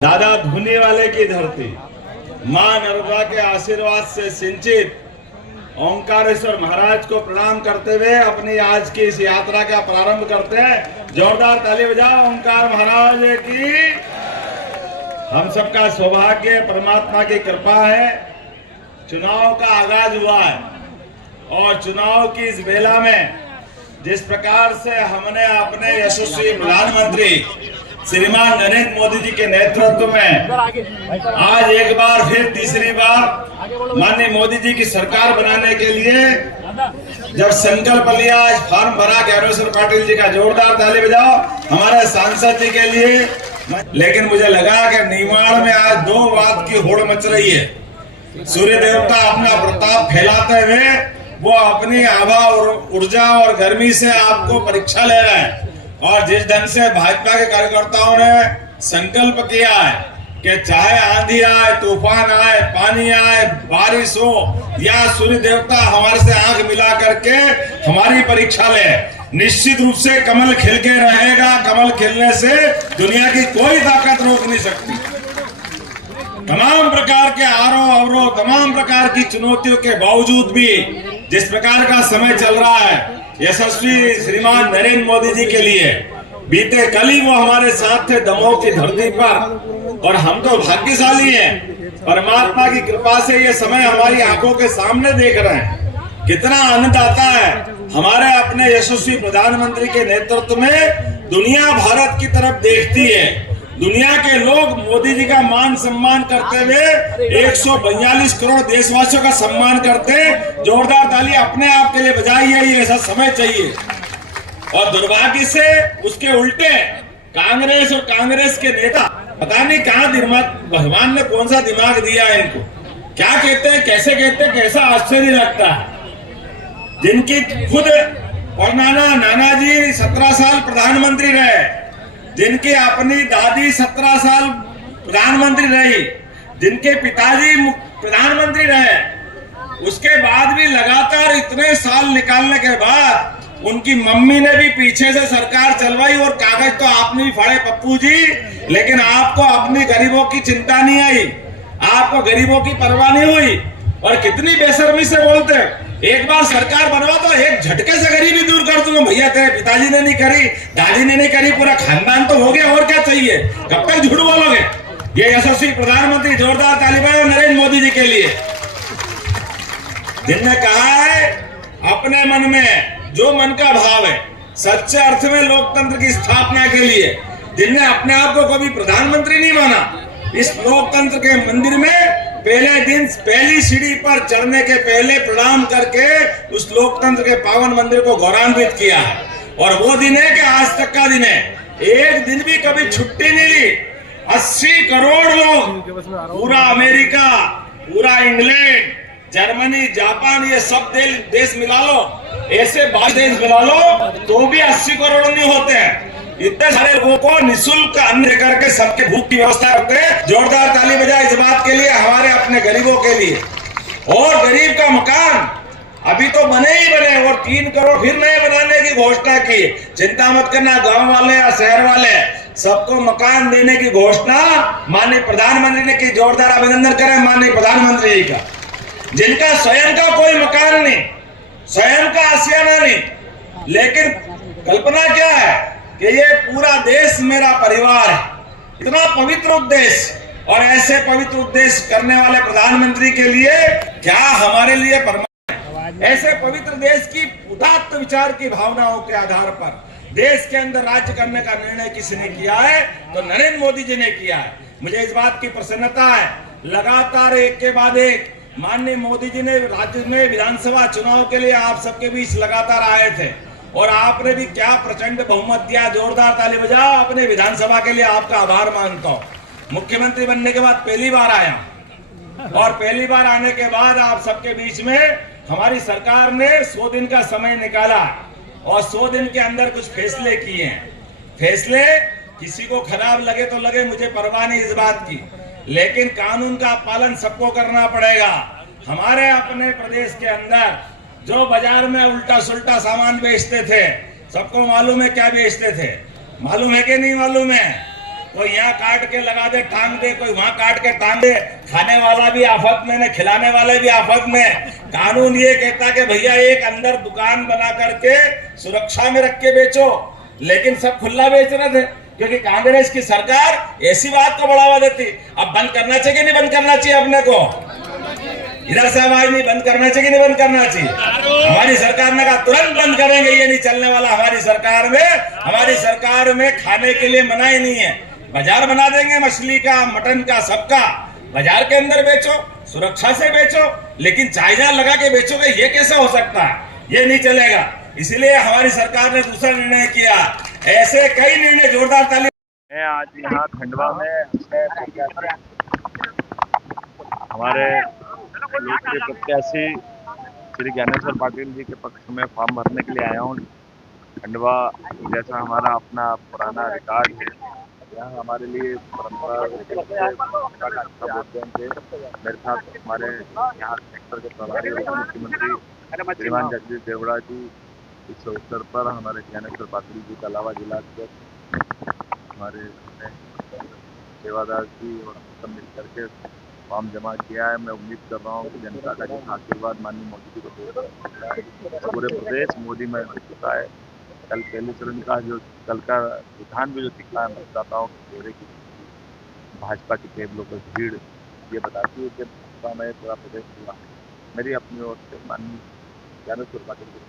दादा धुनी वाले की धरती, मां नर्मदा के आशीर्वाद से सिंचित ओंकारेश्वर महाराज को प्रणाम करते हुए अपनी आज की इस यात्रा का प्रारंभ करते हैं। जोरदार ताली बजाओ ओंकार महाराज की। हम सबका सौभाग्य परमात्मा की कृपा है, चुनाव का आगाज हुआ है और चुनाव की इस बेला में जिस प्रकार से हमने अपने यशस्वी प्रधानमंत्री श्रीमान नरेंद्र मोदी जी के नेतृत्व में आज एक बार फिर तीसरी बार माननीय मोदी जी की सरकार बनाने के लिए जब संकल्प लिया, आज फॉर्म भरा गैरोसर पाटिल जी का जोरदार ताली बजाओ हमारे सांसद जी के लिए। लेकिन मुझे लगा कि निमाड़ में आज दो बात की होड़ मच रही है। सूर्य देवता अपना प्रताप फैलाते हुए वो अपनी आभा और ऊर्जा और गर्मी से आपको परीक्षा ले रहे हैं और जिस ढंग से भाजपा के कार्यकर्ताओं ने संकल्प किया है कि चाहे आंधी आए, तूफान आए, पानी आए, बारिश हो या सूर्य देवता हमारे से आंख मिला करके हमारी परीक्षा ले, निश्चित रूप से कमल खिल के रहेगा। कमल खिलने से दुनिया की कोई ताकत रोक नहीं सकती। तमाम प्रकार के आरोप अवरोध, तमाम प्रकार की चुनौतियों के बावजूद भी जिस प्रकार का समय चल रहा है, यशस्वी श्रीमान नरेंद्र मोदी जी के लिए बीते कल ही वो हमारे साथ थे दमोह की धरती पर और हम तो भाग्यशाली हैं। परमात्मा की कृपा से ये समय हमारी आंखों के सामने देख रहे हैं। कितना आनंद आता है हमारे अपने यशस्वी प्रधानमंत्री के नेतृत्व में। दुनिया भारत की तरफ देखती है, दुनिया के लोग मोदी जी का मान सम्मान करते हुए 142 करोड़ देशवासियों का सम्मान करते हैं। जोरदार ताली अपने आप के लिए बजाइए, ये ऐसा समय चाहिए। और दुर्भाग्य से उसके उल्टे कांग्रेस और कांग्रेस के नेता पता नहीं कहां दिमाग, भगवान ने कौन सा दिमाग दिया है इनको, क्या कहते हैं, कैसे कहते हैं, कैसा आश्चर्य लगता है। जिनकी खुद और नाना जी 17 साल प्रधानमंत्री रहे, जिनकी अपनी दादी 17 साल प्रधानमंत्री रही, जिनके पिताजी प्रधानमंत्री रहे, उसके बाद भी लगातार इतने साल निकालने के बाद उनकी मम्मी ने भी पीछे से सरकार चलवाई और कागज तो आपने भी फाड़े पप्पू जी, लेकिन आपको अपनी गरीबों की चिंता नहीं आई, आपको गरीबों की परवाह नहीं हुई। और कितनी बेशर्मी से बोलते हैं, एक बार सरकार बनवा तो एक झटके से गरीबी दूर कर दूंगा। भैया तेरे पिताजी ने नहीं करी, दादी ने नहीं करी, पूरा खानदान तो हो गया, और क्या चाहिए, कब तक झूठ बोलोगे। ये यशस्वी प्रधानमंत्री, जोरदार ताली बजाओ नरेंद्र मोदी जी के लिए, जिनने कहा है अपने मन में जो मन का भाव है, सच्चे अर्थ में लोकतंत्र की स्थापना के लिए, जिनने अपने आप को कभी प्रधानमंत्री नहीं माना, इस लोकतंत्र के मंदिर में पहले दिन पहली सीढ़ी पर चढ़ने के पहले प्रणाम करके उस लोकतंत्र के पावन मंदिर को गौरवान्वित किया है। और वो दिन है कि आज तक का दिन है, एक दिन भी कभी छुट्टी नहीं ली। 80 करोड़ लोग, पूरा अमेरिका, पूरा इंग्लैंड, जर्मनी, जापान, ये सब देश मिला लो, ऐसे 22 देश मिला लो तो भी 80 करोड़ नहीं होते हैं। इतने सारे लोगों को निःशुल्क अन्न देकर के सबके भूख की व्यवस्था करते हैं। जोरदार ताली बजाए इस बात के लिए, हमारे अपने गरीबों के लिए। और गरीब का मकान अभी तो बने ही बने और 3 करोड़ फिर नए बनाने की घोषणा की। चिंता मत करना, गांव वाले या शहर वाले सबको मकान देने की घोषणा माननीय प्रधानमंत्री ने की। जोरदार अभिनंदन करें माननीय प्रधानमंत्री जी का, जिनका स्वयं का कोई मकान नहीं, स्वयं का आशियाना नहीं, लेकिन कल्पना क्या है कि ये पूरा देश मेरा परिवार है। इतना पवित्र उद्देश्य और ऐसे पवित्र उद्देश्य करने वाले प्रधानमंत्री के लिए क्या हमारे लिए ऐसे पवित्र देश की उदात्त विचार की भावनाओं के आधार पर देश के अंदर राज्य करने का निर्णय किसने किया है, तो नरेंद्र मोदी जी ने किया है। मुझे इस बात की प्रसन्नता है, लगातार एक के बाद एक माननीय मोदी जी ने राज्य में विधानसभा चुनाव के लिए आप सबके बीच लगातार आए थे और आपने भी क्या प्रचंड बहुमत दिया। जोरदार ताली बजाओ अपने विधानसभा के लिए, आपका आभार मानता हूँ। मुख्यमंत्री बनने के बाद पहली बार आया और पहली बार आने के बाद आप सबके बीच में हमारी सरकार ने 100 दिन का समय निकाला और 100 दिन के अंदर कुछ फैसले किए हैं। फैसले किसी को खराब लगे तो लगे, मुझे परवाह नहीं इस बात की, लेकिन कानून का पालन सबको करना पड़ेगा। हमारे अपने प्रदेश के अंदर जो बाजार में उल्टा सुल्टा सामान बेचते थे, सबको मालूम है क्या बेचते थे, मालूम है कि नहीं मालूम है। कोई यहाँ काट के लगा दे टांग दे, कोई वहां काट के टांग दे। खाने वाला भी आफत में न, खिलाने वाले भी आफत में। कानून ये कहता कि भैया एक अंदर दुकान बना करके सुरक्षा में रख के बेचो, लेकिन सब खुला बेच रहे थे क्योंकि कांग्रेस की सरकार ऐसी बात को बढ़ावा देती। अब बंद करना चाहिए नहीं बंद करना चाहिए अपने को? इधर से आवाज नहीं बंद करना चाहिए नहीं बंद करना चाहिए? हमारी सरकार ने कहा तुरंत बंद करेंगे, ये नहीं चलने वाला। हमारी सरकार में खाने के लिए मनाही नहीं है। बाजार बना देंगे मछली का, मटन का, सबका। बाजार के अंदर बेचो, सुरक्षा से बेचो, लेकिन चाइना लगा के बेचोगे, ये कैसे हो सकता है? ये नहीं चलेगा। इसलिए हमारी सरकार ने दूसरा निर्णय किया। ऐसे कई निर्णय, जोरदार ताली। मैं आज यहाँ खंडवा में हमारे लोकप्रिय प्रत्याशी श्री ज्ञानेश्वर पाटिल जी के पक्ष में फॉर्म भरने के लिए आया हूँ। खंडवा जैसा हमारा अपना पुराना रिकॉर्ड है, यहाँ हमारे लिए परंपरा थे। मेरे साथ हमारे यहाँ सेक्टर के प्रभारी उप मुख्यमंत्री श्रीमान जगदीश देवड़ा जी, इस अवसर पर हमारे ज्ञानेश्वर पाटिल जी के अलावा जिला अध्यक्ष हमारे सेवादार जी और सब मिल करके फॉर्म जमा किया है। मैं उम्मीद कर रहा हूँ कि जनता का जितना आशीर्वाद माननीय मोदी जी को दे, पूरे प्रदेश मोदी में हो चुका है। कल पहले चरण का जो कल का रुझान भी जो दिखा है मतदाताओं के चेहरे की भाजपा के टेबलों पर भीड़, ये बताती है कि भाजपा में पूरा प्रदेश हुआ। मेरी अपनी ओर से माननीय ज्ञानेश्वर पाटिल जी